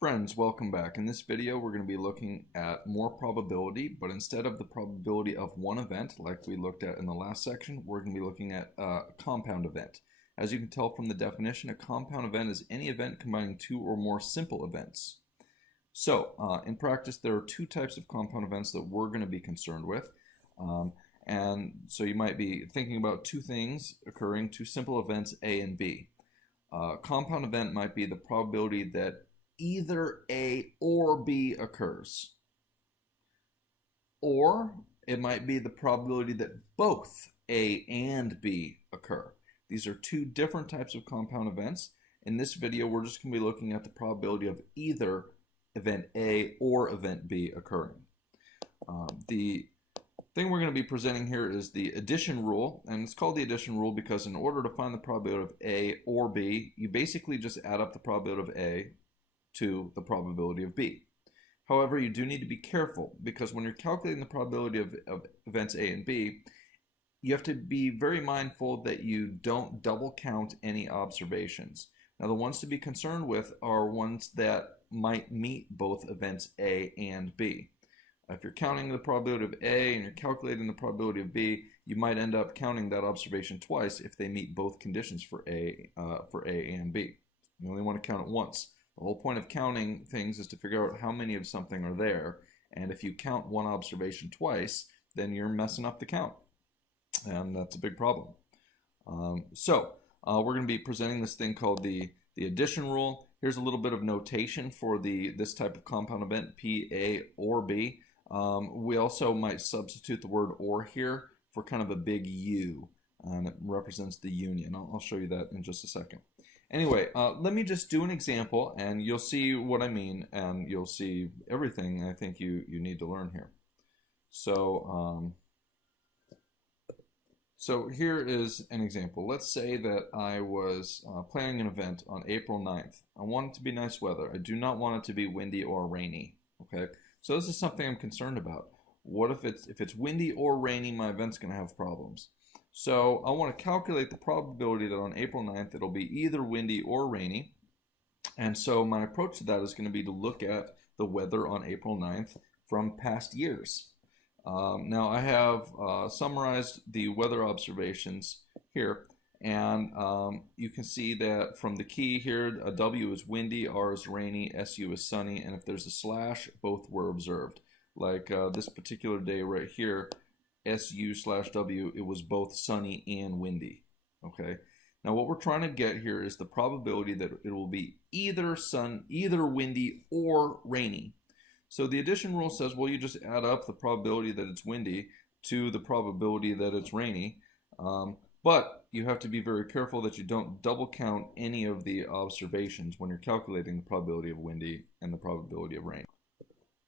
Friends, welcome back. In this video, we're going to be looking at more probability, but instead of the probability of one event, like we looked at in the last section, we're going to be looking at a compound event. As you can tell from the definition, a compound event is any event combining two or more simple events. So, in practice, there are two types of compound events that we're going to be concerned with. And so you might be thinking about two things occurring, two simple events, A and B. A compound event might be the probability that either A or B occurs. Or it might be the probability that both A and B occur. These are two different types of compound events. In this video, we're just going to be looking at the probability of either event A or event B occurring. The thing we're going to be presenting here is the addition rule, and it's called the addition rule because in order to find the probability of A or B, you basically just add up the probability of A to the probability of B. However, you do need to be careful because when you're calculating the probability of events A and B, you have to be very mindful that you don't double count any observations. Now, the ones to be concerned with are ones that might meet both events A and B. If you're counting the probability of A and you're calculating the probability of B, you might end up counting that observation twice if they meet both conditions for A and B. You only want to count it once. The whole point of counting things is to figure out how many of something are there, and if you count one observation twice, then you're messing up the count, and that's a big problem. We're going to be presenting this thing called the addition rule. Here's a little bit of notation for this type of compound event, P, A, or B. We also might substitute the word or here for kind of a big U, and it represents the union. I'll show you that in just a second. Anyway, let me just do an example, and you'll see what I mean, and you'll see everything I think you need to learn here. So here is an example. Let's say that I was planning an event on April 9th. I want it to be nice weather. I do not want it to be windy or rainy. Okay, so this is something I'm concerned about. What if it's windy or rainy? My event's going to have problems. So I want to calculate the probability that on April 9th it'll be either windy or rainy. And so my approach to that is going to be to look at the weather on April 9th from past years. Now I have summarized the weather observations here, and you can see that from the key here, W is windy, R is rainy, SU is sunny, and if there's a slash, both were observed. Like this particular day right here, SU/W, it was both sunny and windy. Okay. Now what we're trying to get here is the probability that it will be either windy or rainy. So the addition rule says, well, you just add up the probability that it's windy to the probability that it's rainy. But you have to be very careful that you don't double count any of the observations when you're calculating the probability of windy and the probability of rain.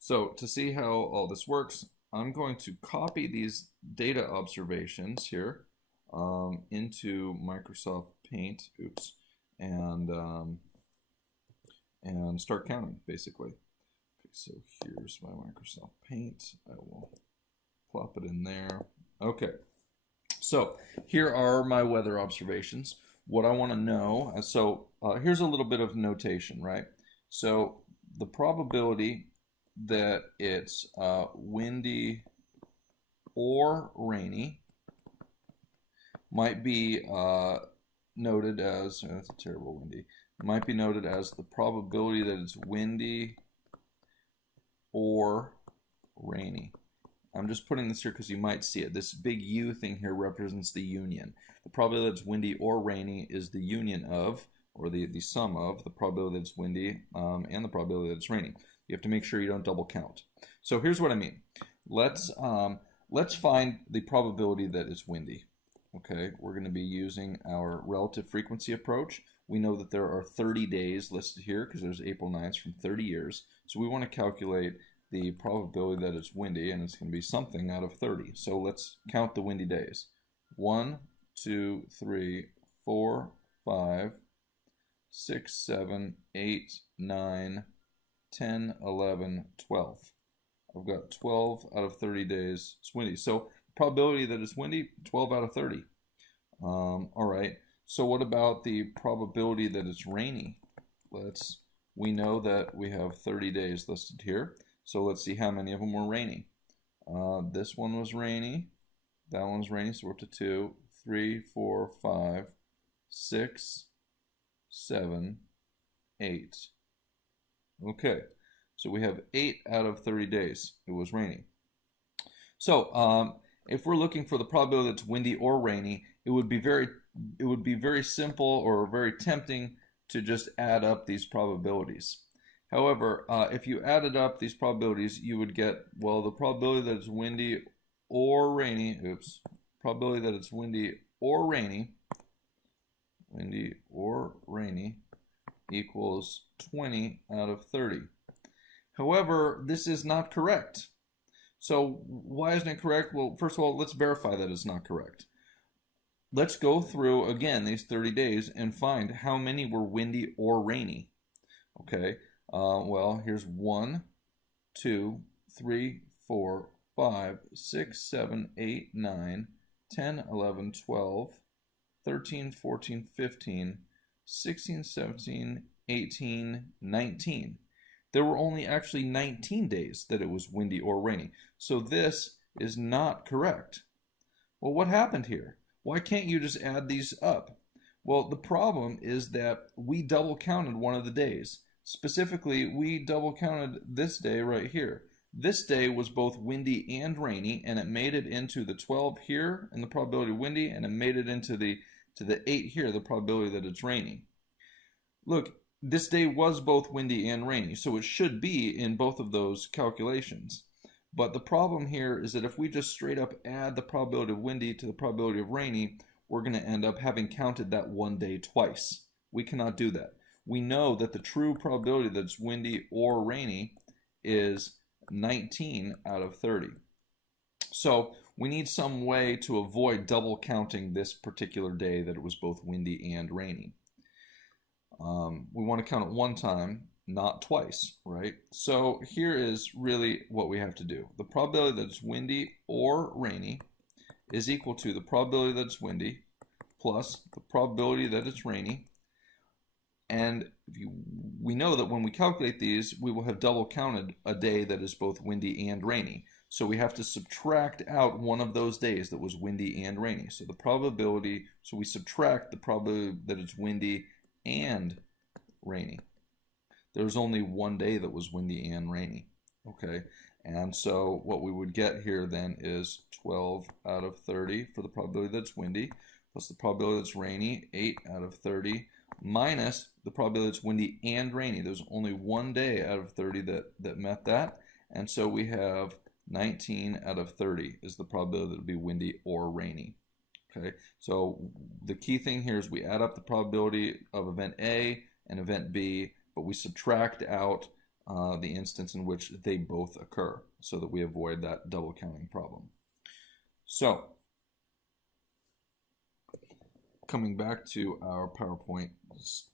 So to see how all this works, I'm going to copy these data observations here into Microsoft Paint, and start counting basically. Okay, so here's my Microsoft Paint. I will plop it in there. Okay, so here are my weather observations. What I want to know, here's a little bit of notation, right? So the probability that it's windy or rainy might be noted as, that's a terrible windy, might be noted as the probability that it's windy or rainy. I'm just putting this here because you might see it. This big U thing here represents the union. The probability that it's windy or rainy is the union of, or the sum of, the probability that it's windy and the probability that it's raining. You have to make sure you don't double count. So here's what I mean. Let's find the probability that it's windy. Okay, we're going to be using our relative frequency approach. We know that there are 30 days listed here because there's April 9th from 30 years. So we want to calculate the probability that it's windy, and it's going to be something out of 30. So let's count the windy days. 1, 2, 3, 4, 5, 6, 7, 8, 9, 10, 11, 12. I've got 12 out of 30 days it's windy. So probability that it's windy, 12 out of 30. All right, so what about the probability that it's rainy? Let's we know that we have 30 days listed here. So let's see how many of them were rainy. This one was rainy. That one's rainy, so we're up to 2, 3, 4, 5, 6, 7, 8. Okay, so we have 8 out of 30 days it was rainy. So if we're looking for the probability that it's windy or rainy, it would be very simple or very tempting to just add up these probabilities. However, if you added up these probabilities, you would get, well, the probability that it's windy or rainy, probability that it's windy or rainy equals 20 out of 30. However, this is not correct. So why isn't it correct? Well, first of all, let's verify that it's not correct. Let's go through, again, these 30 days and find how many were windy or rainy. Okay, well, here's 1, 2, 3, 4, 5, 6, 7, 8, 9, 10, 11, 12, 13, 14, 15, 16, 17, 18, 19. There were only actually 19 days that it was windy or rainy. So this is not correct. Well, what happened here? Why can't you just add these up? Well, the problem is that we double counted one of the days. Specifically, we double counted this day right here. This day was both windy and rainy, and it made it into the 12 here in the probability of windy, and it made it into the 8 here, the probability that it's raining. Look, this day was both windy and rainy, so it should be in both of those calculations. But the problem here is that if we just straight up add the probability of windy to the probability of rainy, we're going to end up having counted that one day twice. We cannot do that. We know that the true probability that it's windy or rainy is 19 out of 30. So we need some way to avoid double counting this particular day that it was both windy and rainy. We want to count it one time, not twice, right? So here is really what we have to do. The probability that it's windy or rainy is equal to the probability that it's windy plus the probability that it's rainy. And we know that when we calculate these, we will have double counted a day that is both windy and rainy. So we have to subtract out one of those days that was windy and rainy. So we subtract the probability that it's windy and rainy. There's only one day that was windy and rainy. Okay, and so what we would get here then is 12 out of 30 for the probability that's windy, plus the probability that's rainy, 8 out of 30, minus the probability that's windy and rainy. There's only one day out of 30 that met that, and so we have 19 out of 30 is the probability that it would be windy or rainy. Okay, so the key thing here is we add up the probability of event A and event B, but we subtract out the instance in which they both occur so that we avoid that double counting problem. So, coming back to our PowerPoint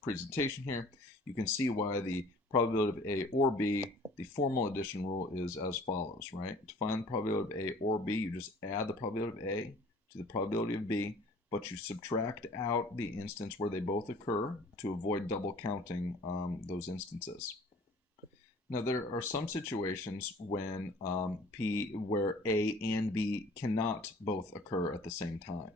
presentation here, you can see why the probability of A or B, the formal addition rule is as follows, right? To find the probability of A or B, you just add the probability of A to the probability of B, but you subtract out the instance where they both occur to avoid double counting those instances. Now, there are some situations when where A and B cannot both occur at the same time.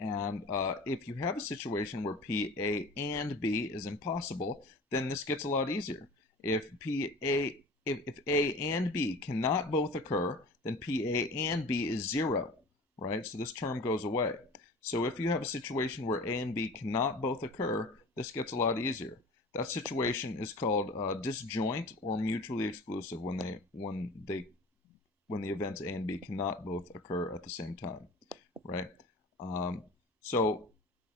And if you have a situation where P, A, and B is impossible, then this gets a lot easier. If A and B cannot both occur, then P, A, and B is 0, right? So this term goes away. So if you have a situation where A and B cannot both occur, this gets a lot easier. That situation is called disjoint or mutually exclusive when the events A and B cannot both occur at the same time, right? So,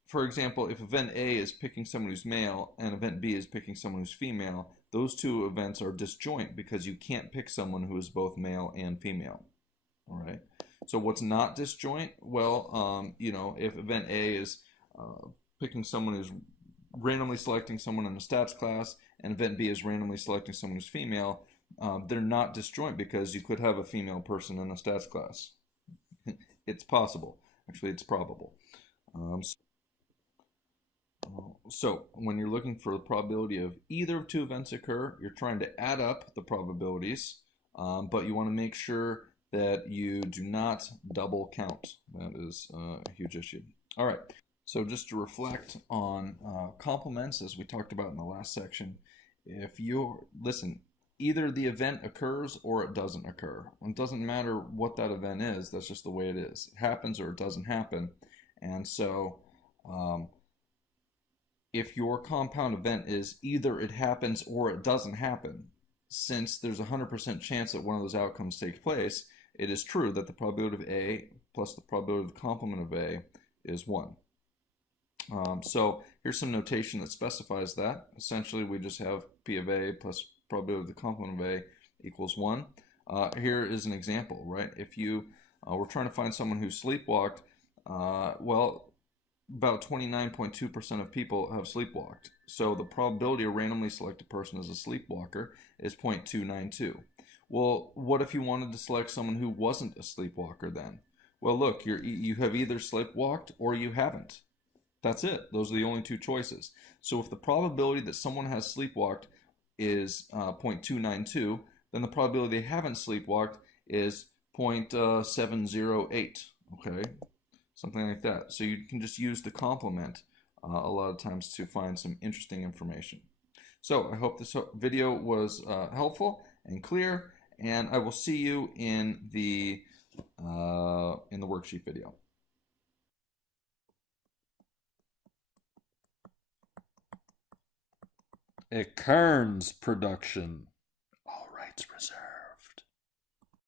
for example, if event A is picking someone who's male and event B is picking someone who's female, those two events are disjoint because you can't pick someone who is both male and female, all right? So what's not disjoint? Well, if event A is picking someone who's randomly selecting someone in a stats class and event B is randomly selecting someone who's female, they're not disjoint because you could have a female person in a stats class. It's possible. Actually, it's probable. So when you're looking for the probability of either of two events occur, you're trying to add up the probabilities, but you want to make sure that you do not double count. That is a huge issue. All right, so just to reflect on complements, as we talked about in the last section, if you listen, either the event occurs or it doesn't occur. It doesn't matter what that event is, that's just the way it is. It happens or it doesn't happen. And so if your compound event is either it happens or it doesn't happen, since there's a 100% chance that one of those outcomes takes place, it is true that the probability of A plus the probability of the complement of A is 1. So here's some notation that specifies that. Essentially, we just have P of A plus probability of the complement of A equals 1. Here is an example, right? If you were trying to find someone who sleepwalked, well, about 29.2% of people have sleepwalked. So the probability a randomly selected person as a sleepwalker is 0.292. Well, what if you wanted to select someone who wasn't a sleepwalker then? Well, look, you have either sleepwalked or you haven't. That's it. Those are the only two choices. So if the probability that someone has sleepwalked is 0.292, then the probability they haven't sleepwalked is 0.708. Okay, something like that. So you can just use the complement a lot of times to find some interesting information. So I hope this video was helpful and clear, and I will see you in the worksheet video. A Kearns production. All rights reserved.